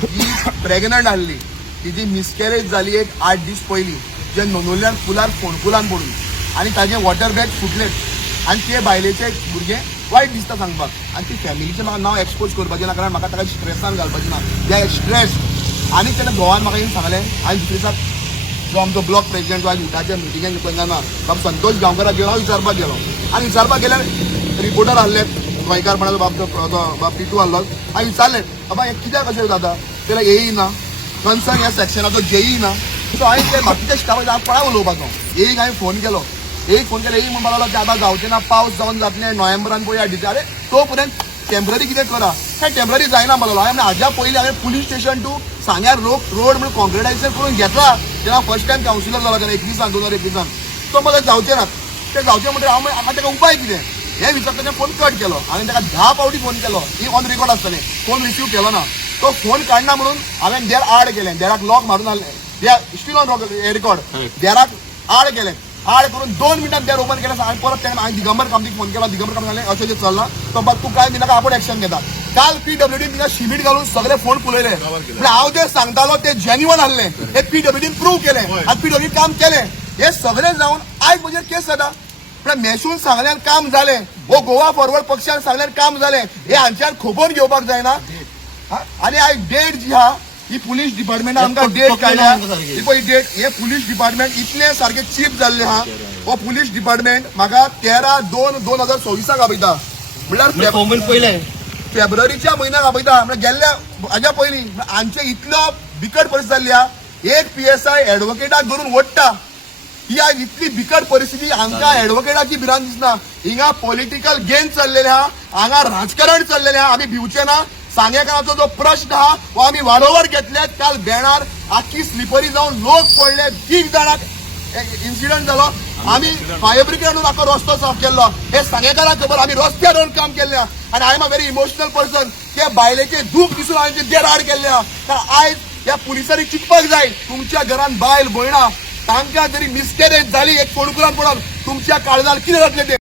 जी pregnant आहली तिची miscarriage जाली एक 8 दीस पयलीं जे नोनोल्यान पुलार फोणकुलान पडून आनी ताजे वॉटर बॅग फुटलेत आनी ते बायलेचे भुरगे वायट दिसता सांगपाक आनी ती फॅमिलीचें म्हाका नांव एक्सपोज करपाचें ना कारण म्हाका ताका स्ट्रेसान घालपाचें ना ते स्ट्रेस आनी तेन्ना घोवान म्हाका येवन सांगलें आनी दुसरे दिसा जो आमचो ब्लॉक प्रेसिडेंट आज उठाच्या मिटिंगान पळयना बाब संतोष गांवकाराक गेलो हांव विचारपाक गेलो आनी विचारपाक गेल्यार रिपोर्टर आहले गोंयकारपणाचो बाब पिटू आहलो हांवें विचारलें बाबा हें कित्याक अशें जाता तेला येयना कन्सर्न ह्या सेक्शनाचो जेई ना सो हांवें ते बाकीच्या स्टाफाक कोणाक उलोवपाचो एक हांवें फोन केलो एक म्हणपाक लागलो की आतां जावचें ना पावस जावन जातलें नोव्हेंबरान पळया डिटे अरे तो पर्यंत टेम्पररी कितें करा काय टेम्पररी जायना म्हणलो हांवें हाज्या पयलीं हांवें पुलीस स्टेशन टू सांग्यार रोड म्हणून कॉन्क्रिटायझेशन करून घेतला जेन्ना फर्स्ट टायम कावन्सिलर जालो तेन्ना 2021 तो मला जावचें ना ते जावचें म्हणटकीर हांव म्हाका ताका उपाय कितें हे विचारतना फोन कट केलो हांवें ताका 10 फावटी फोन केलो ही ऑन रेकॉर्ड आसतलें फोन रिसीव केलो ना तो फोन काडना म्हणून हांवें देर आड केलें देराक लॉक मारून आहलें स्टील ऑन रेकॉर्ड देराक आड केलें आड करून 2 मिनटात देर ओपन केलें हांवें परत तेन्ना हांवें दिगंबर कामतीक फोन केलो दिगंबर काम सांगलें अशें चल्लां तो बाबा तूं कांय दिनाका आपूण एक्शन घेता काल PWDन तिका शिमीट घालून सगळे फोन फुलयले म्हणजे हांव जे सांगतालो ते जेन्युअन आहले हे PWDन प्रूव्ह केलें आनी PWDन काम केलें हे सगळे जावन आयज म्हजेर केस जाता पण मेसून सांगल्यार काम जालें हो गोवा फॉरवर्ड पक्षान सांगल्यार काम जालें हे हांच्यान खबर घेवपाक जायना आनी आयज डेट जी आहा ही पुलीस डिपार्टमेंटान आमकां डेट काडल्या ही पळय डेट हे पुलीस डिपार्टमेंट इतले सारखे चीप जाल्ले आहा हो पुलीस डिपार्टमेंट म्हाका 13/2/2026 आपयता म्हणल्यार फेब्रुवारीच्या म्हयन्याक आपयता म्हणजे गेल्ल्या हाज्या पयलीं हांचे इतलो बिकट परिस्थिती जाल्ली आहा एक PSI एडवोकेटाक धरून ओडटा ही आज इतली बिकट परिस्थिती हांकां एडवोकेटाची भिरांत दिसना हिंगा पॉलिटिकल गेम चल्लेले आहा हांगा राजकारण चल्लेलें आहा आमी भिवचे ना सांगेकाराचो जो प्रश्न आहा हो आमी वाडोवर घेतले काल बेणार आख्खी स्लिपरी जावन लोक पडले 2 जाणांक इन्सिडंट जालो आमी फायर ब्रिगेडान आख्खो रस्तो साफ केल्लो हे सांगेकाराक खबर आमी रस्त्यार येवन काम केल्लें आनी I am a very emotional person ते बायलेचे दूख दिसून हांवें देड आड केल्लें कारण आयज ह्या पुलिसांनी चिंतपाक जाय तुमच्या घरान बायल भयणा तांकां जरी मिसकॅरेज जाली एक फोणकुलान पडोन तुमच्या काळजान कितें जातलें तें